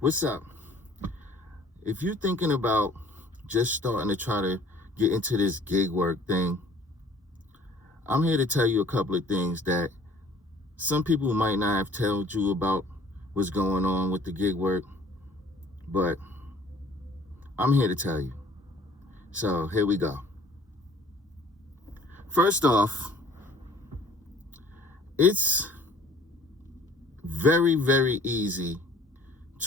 What's up? If you're thinking about just starting to try to get into this gig work thing, I'm here to tell you a couple of things that some people might not have told you about what's going on with the gig work, but I'm here to tell you. So here we go. First off, it's very, very easy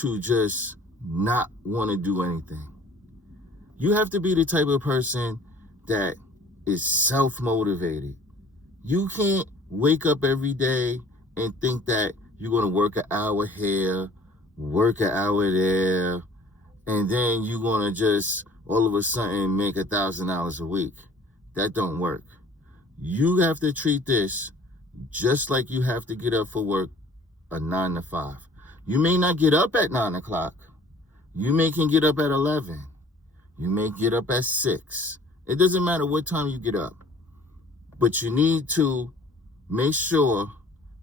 to just not want to do anything. You have to be the type of person that is self-motivated. You can't wake up every day and think that you're going to work an hour here, work an hour there, and then you're going to just all of a sudden make $1,000 a week. That don't work. You have to treat this just like you have to get up for work a 9 to 5. You may not get up at 9 o'clock. You can get up at 11. You may get up at 6. It doesn't matter what time you get up. But you need to make sure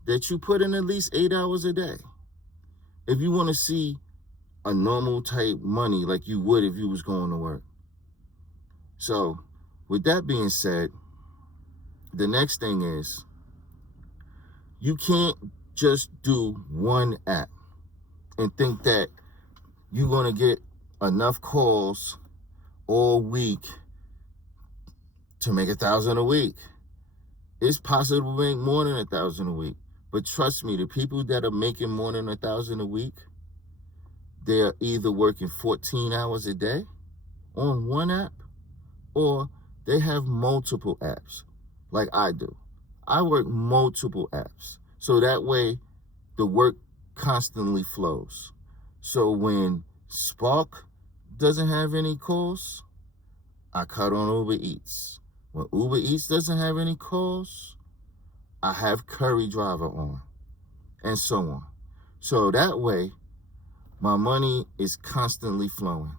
that you put in at least 8 hours a day. If you want to see a normal type money like you would if you was going to work. So with that being said, the next thing is you can't just do one app and think that you're going to get enough calls all week to make $1,000 a week. It's possible to make more than $1,000 a week. But trust me, the people that are making more than $1,000 a week, they're either working 14 hours a day on one app, or they have multiple apps like I do. I work multiple apps. So that way the work constantly flows. So when Spark doesn't have any calls, I cut on Uber Eats. When Uber Eats doesn't have any calls, I have Curry Driver on, and so on. So that way, my money is constantly flowing.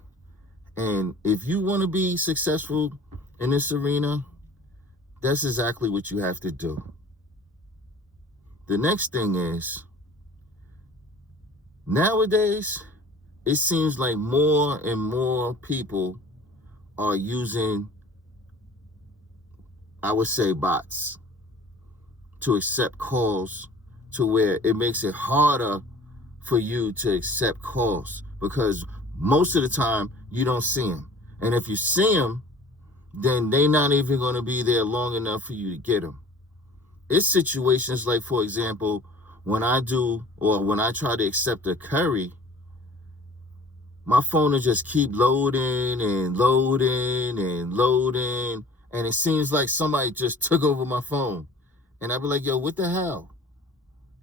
And if you want to be successful in this arena, that's exactly what you have to do. The next thing is, nowadays, it seems like more and more people are using, I would say, bots to accept calls, to where it makes it harder for you to accept calls, because most of the time you don't see them. And if you see them, then they're not even going to be there long enough for you to get them. It's situations like, for example, when I try to accept a Curry, my phone will just keep loading and loading and loading. And it seems like somebody just took over my phone. And I'll be like, yo, what the hell?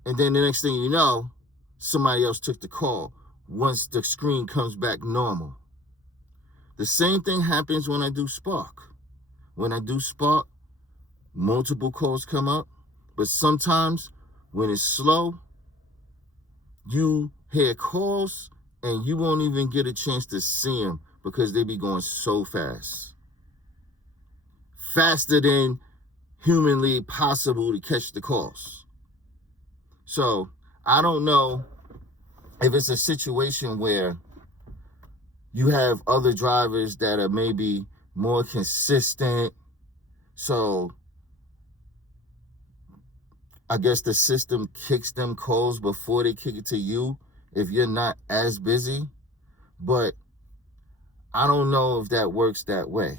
And then the next thing you know, somebody else took the call once the screen comes back normal. The same thing happens when I do Spark. When I do Spark, multiple calls come up. But sometimes when it's slow, you hear calls and you won't even get a chance to see them because they be going so fast. Faster than humanly possible to catch the calls. So I don't know if it's a situation where you have other drivers that are maybe more consistent. So I guess the system kicks them calls before they kick it to you if you're not as busy. But I don't know if that works that way.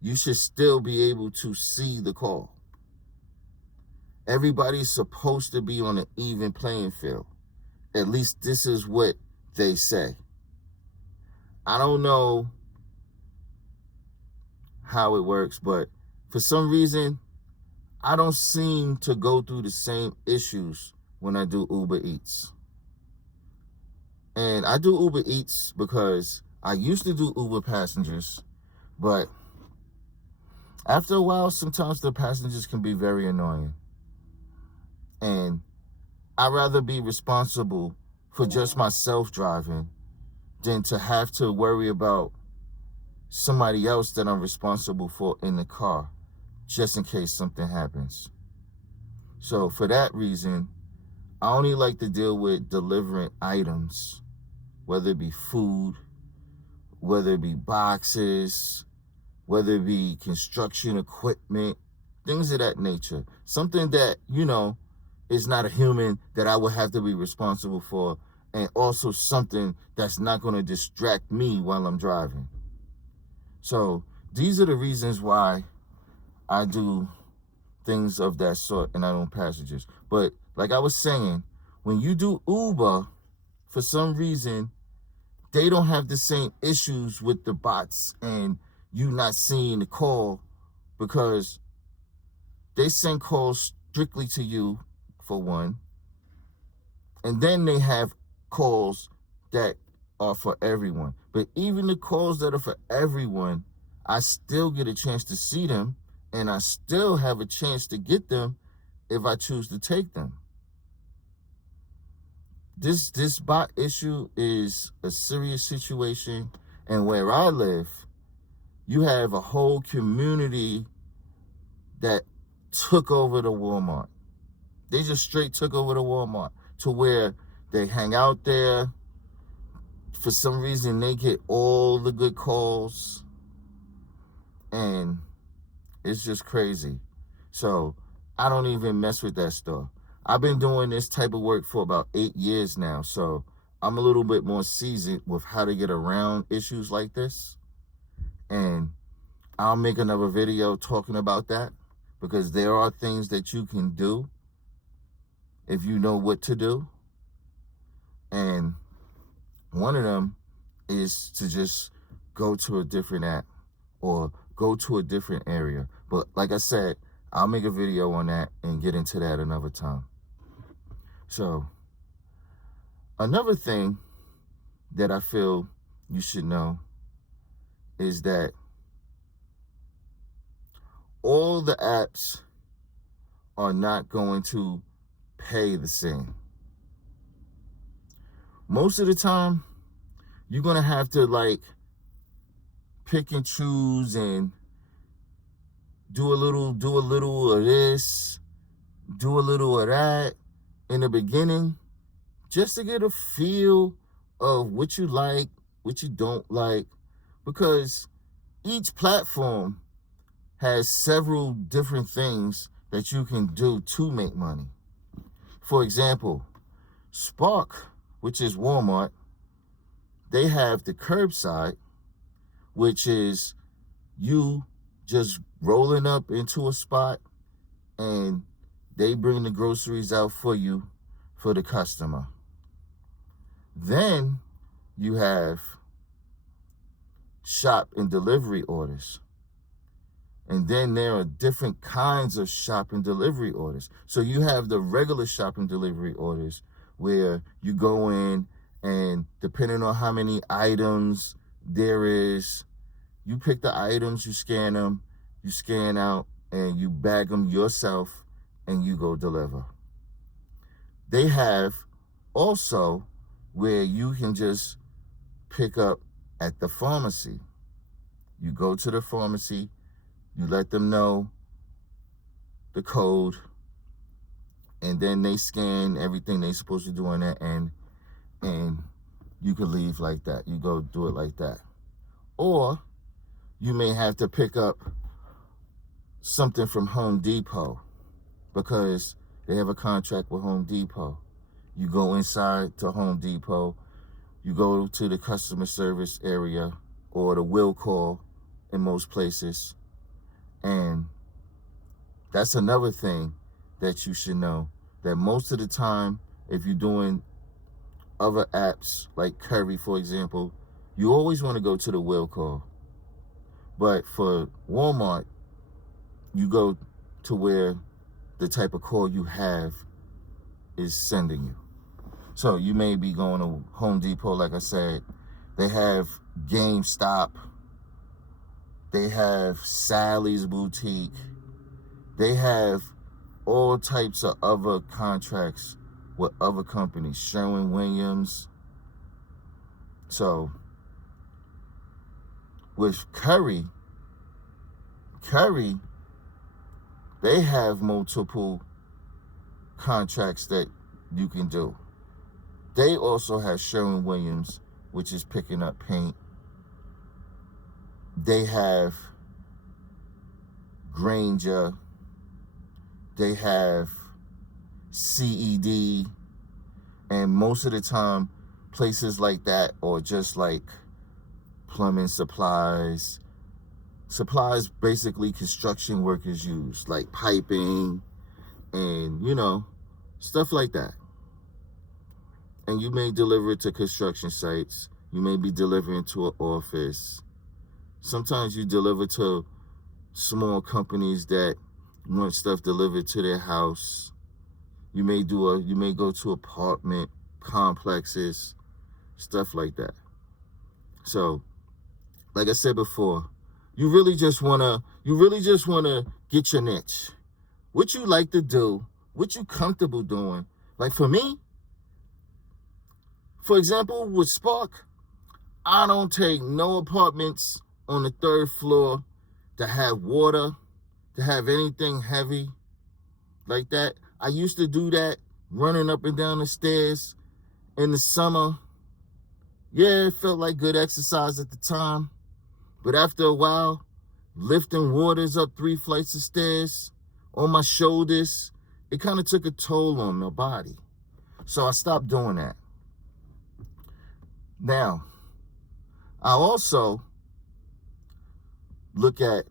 You should still be able to see the call. Everybody's supposed to be on an even playing field. At least this is what they say. I don't know how it works, but for some reason, I don't seem to go through the same issues when I do Uber Eats. And I do Uber Eats because I used to do Uber Passengers, but after a while, sometimes the passengers can be very annoying. And I'd rather be responsible for just myself driving than to have to worry about somebody else that I'm responsible for in the car, just in case something happens. So for that reason, I only like to deal with delivering items whether it be food, whether it be boxes, whether it be construction equipment, things of that nature. Something that, is not a human that I would have to be responsible for, and also something that's not going to distract me while I'm driving. So these are the reasons why I do things of that sort and I don't passengers. But like I was saying, when you do Uber, for some reason, they don't have the same issues with the bots and you not seeing the call, because they send calls strictly to you, for one. And then they have calls that are for everyone. But even the calls that are for everyone, I still get a chance to see them, and I still have a chance to get them if I choose to take them. This bot issue is a serious situation, and where I live, you have a whole community that took over the Walmart. They just straight took over the Walmart to where they hang out there. For some reason, they get all the good calls, and it's just crazy. So I don't even mess with that store. I've been doing this type of work for about 8 years now, so I'm a little bit more seasoned with how to get around issues like this. And I'll make another video talking about that, because there are things that you can do if you know what to do. And one of them is to just go to a different app or go to a different area. But like I said, I'll make a video on that and get into that another time. So another thing that I feel you should know is that all the apps are not going to pay the same. Most of the time, you're going to have to pick and choose and do a little of this, do a little of that in the beginning, just to get a feel of what you like, what you don't like, because each platform has several different things that you can do to make money. For example, Spark, which is Walmart, they have the curbside, which is you just rolling up into a spot and they bring the groceries out for you, for the customer. Then you have shop and delivery orders. And then there are different kinds of shop and delivery orders. So you have the regular shop and delivery orders where you go in and depending on how many items there is, you pick the items, you scan them, you scan out, and you bag them yourself and you go deliver. They have also where you can just pick up at the pharmacy. You go to the pharmacy, you let them know the code, and then they scan everything they're supposed to do on that end, and you can leave like that. You go do it like that. Or you may have to pick up something from Home Depot because they have a contract with Home Depot. You go inside to Home Depot, you go to the customer service area or the will call in most places. And that's another thing that you should know, that most of the time, if you're doing other apps like Curry, for example, you always want to go to the will call. But for Walmart, you go to where the type of call you have is sending you. So you may be going to Home Depot, like I said. They have GameStop. They have Sally's Boutique. They have all types of other contracts with other companies, Sherwin-Williams. So with Curry, they have multiple contracts that you can do. They also have Sherwin-Williams, which is picking up paint. They have Granger. They have CED. And most of the time, places like that, or just like plumbing supplies basically construction workers use, like piping and, stuff like that. And you may deliver it to construction sites. You may be delivering to an office. Sometimes you deliver to small companies that want stuff delivered to their house. You may go to apartment complexes, stuff like that. So, like I said before, you really just wanna get your niche. What you like to do, what you comfortable doing. Like for me, for example, with Spark, I don't take no apartments on the 3rd floor to have water, to have anything heavy like that. I used to do that, running up and down the stairs in the summer. Yeah, it felt like good exercise at the time. But after a while, lifting waters up 3 flights of stairs on my shoulders, it kind of took a toll on my body. So I stopped doing that. Now, I also look at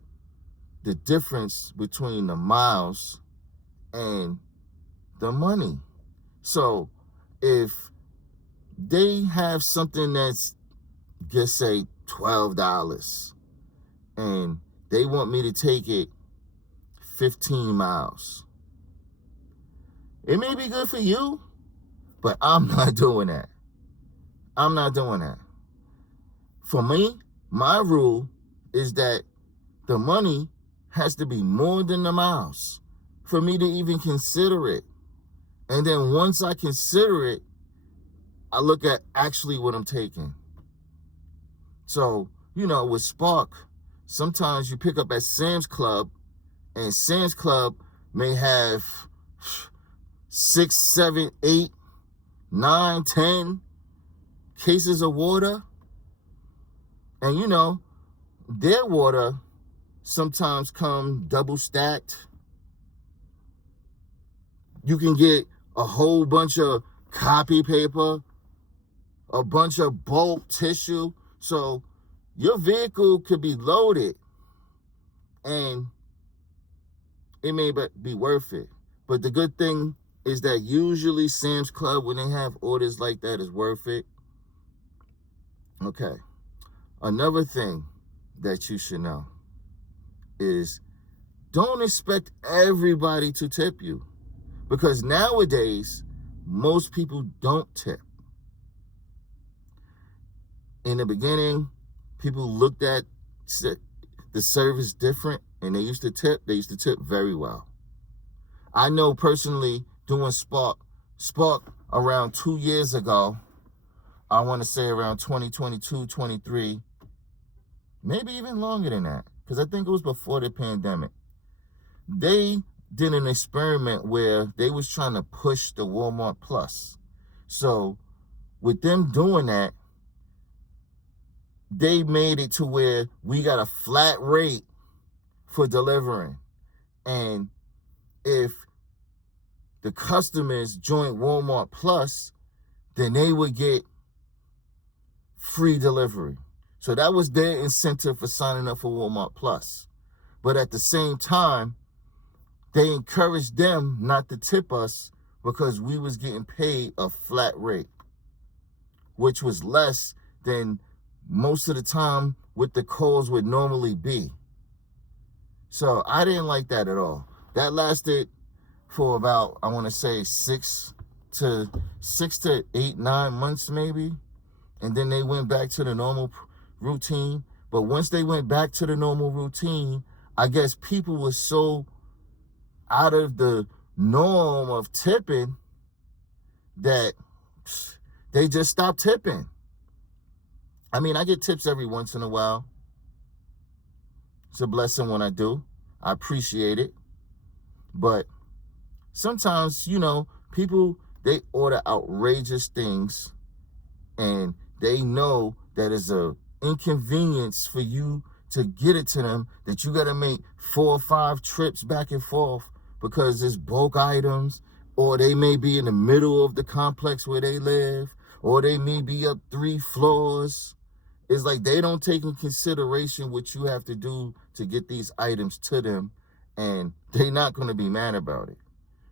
the difference between the miles and the money. So if they have something that's, just say, $12, and they want me to take it 15 miles, it may be good for you, but I'm not doing that. I'm not doing that. For me, my rule is that the money has to be more than the miles for me to even consider it. And then once I consider it, I look at actually what I'm taking. So, with Spark, sometimes you pick up at Sam's Club, and Sam's Club may have 6, 7, 8, 9, 10 cases of water. And, their water sometimes come double stacked. You can get a whole bunch of copy paper, a bunch of bulk tissue. So your vehicle could be loaded and it may be worth it. But the good thing is that usually Sam's Club, when they have orders like that, is worth it. Okay. Another thing that you should know is don't expect everybody to tip you, because nowadays most people don't tip. In the beginning, people looked at the service different, and they used to tip. They used to tip very well. I know personally, doing Spark around 2 years ago, I want to say around 2022, 23, maybe even longer than that, because I think it was before the pandemic. They did an experiment where they was trying to push the Walmart Plus. So with them doing that, they made it to where we got a flat rate for delivering. And if the customers joined Walmart Plus, then they would get free delivery. So that was their incentive for signing up for Walmart Plus. But at the same time, they encouraged them not to tip us because we was getting paid a flat rate, which was less than most of the time what the calls would normally be. So I didn't like that at all. That lasted for about, I want to say 6 to 8, 9 months maybe. And then they went back to the normal routine. But once they went back to the normal routine, I guess people were so out of the norm of tipping that they just stopped tipping. I mean, I get tips every once in a while. It's a blessing when I do. I appreciate it. But sometimes, people, they order outrageous things and they know that it's a inconvenience for you to get it to them, that you got to make 4 or 5 trips back and forth because it's bulk items, or they may be in the middle of the complex where they live, or they may be up 3 floors. It's like they don't take in consideration what you have to do to get these items to them, and they're not going to be mad about it.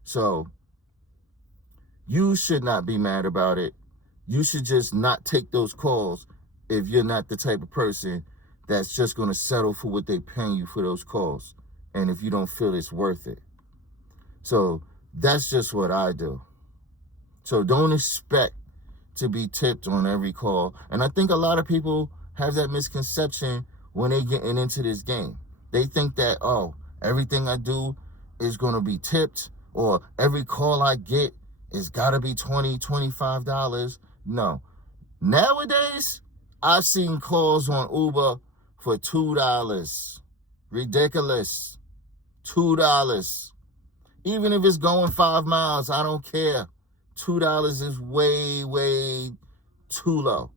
So you should not be mad about it. You should just not take those calls if you're not the type of person that's just going to settle for what they're paying you for those calls, and if you don't feel it's worth it. So that's just what I do. So don't expect to be tipped on every call. And I think a lot of people have that misconception when they getting into this game. They think that, oh, everything I do is going to be tipped, or every call I get is got to be $20, $25. No. Nowadays, I've seen calls on Uber for $2. Ridiculous. $2. Even if it's going 5 miles, I don't care. $2 is way, way too low.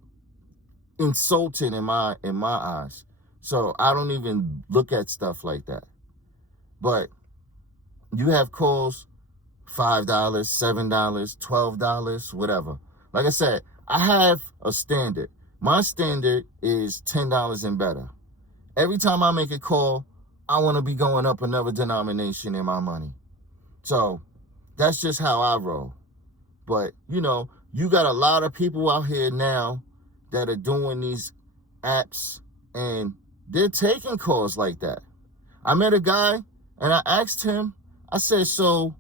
Insulting in my eyes. So I don't even look at stuff like that. But you have calls $5, $7, $12, whatever. Like I said, I have a standard. My standard is $10 and better. Every time I make a call, I want to be going up another denomination in my money. So that's just how I roll. But, you know, you got a lot of people out here now that are doing these apps, and they're taking calls like that. I met a guy, and I asked him, I said, so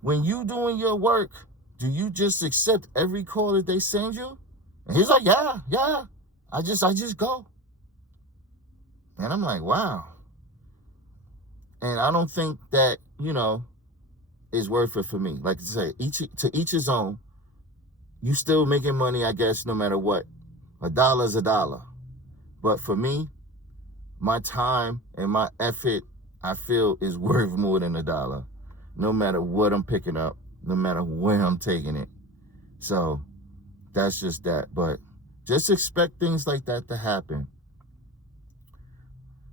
when you doing your work, do you just accept every call that they send you? And he's like, yeah. I just go. And I'm like, wow. And I don't think that, you know, is worth it for me. Like I say, to each his own. You still making money, I guess, no matter what. $1 is $1. But for me, my time and my effort, I feel, is worth more than $1. No matter what I'm picking up, no matter when I'm taking it. So that's just that. But just expect things like that to happen.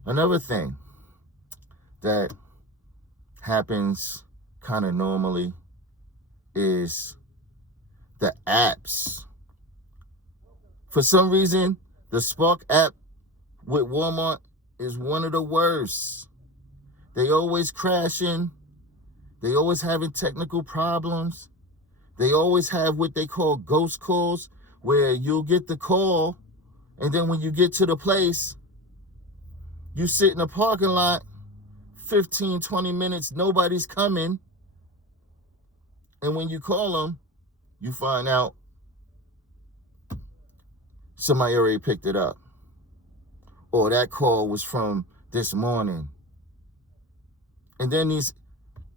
Another thing that happens kind of normally is the apps. For some reason, the Spark app with Walmart is one of the worst. They always crashing. They always having technical problems. They always have what they call ghost calls, where you'll get the call, and then when you get to the place, you sit in a parking lot, 15, 20 minutes, nobody's coming. And when you call them, you find out somebody already picked it up. Or that call was from this morning. And then these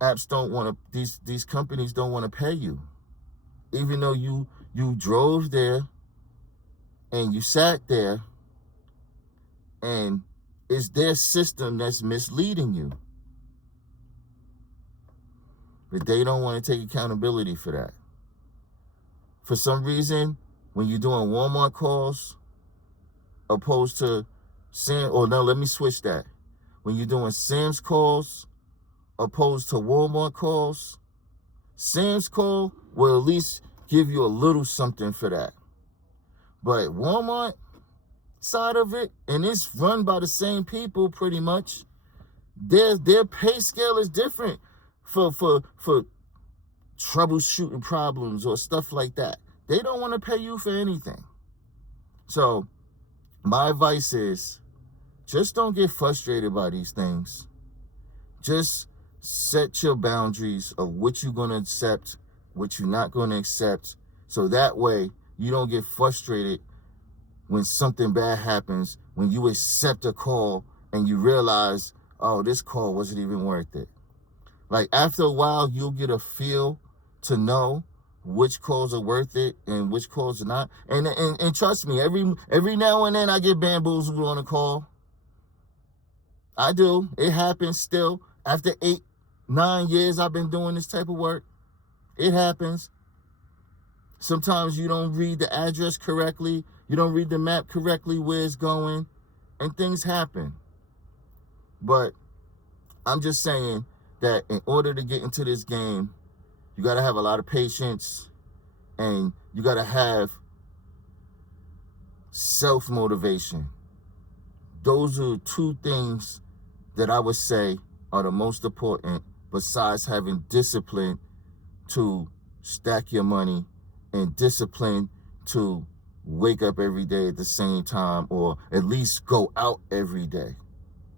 apps don't want to, these companies don't want to pay you. Even though you drove there and you sat there, and it's their system that's misleading you. But they don't want to take accountability for that. For some reason, when you're doing Walmart calls, opposed to let me switch that. When you're doing Sam's calls, opposed to Walmart calls, Sam's call will at least give you a little something for that. But Walmart side of it, and it's run by the same people pretty much, their pay scale is different for troubleshooting problems or stuff like that. They don't want to pay you for anything. So my advice is, just don't get frustrated by these things. Just set your boundaries of what you're going to accept, what you're not going to accept, so that way you don't get frustrated when something bad happens, when you accept a call and you realize, oh, this call wasn't even worth it. Like, after a while, you'll get a feel to know which calls are worth it and which calls are not. And trust me, every now and then I get bamboozled on a call. I do. It happens still. After 8, 9 years I've been doing this type of work, it happens. Sometimes you don't read the address correctly. You don't read the map correctly where it's going, and things happen. But I'm just saying that in order to get into this game, you got to have a lot of patience, and you got to have self-motivation. Those are two things that I would say are the most important, besides having discipline to stack your money and discipline to wake up every day at the same time, or at least go out every day.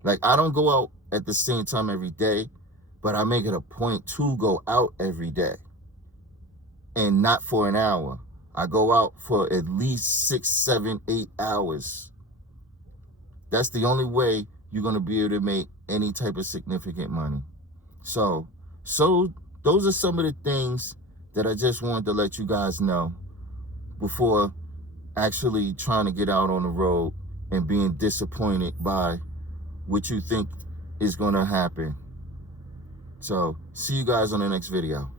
Like, I don't go out at the same time every day, but I make it a point to go out every day, and not for an hour. I go out for at least 6, 7, 8 hours. That's the only way you're going to be able to make any type of significant money. So those are some of the things that I just wanted to let you guys know before actually trying to get out on the road and being disappointed by what you think is going to happen. So see you guys on the next video.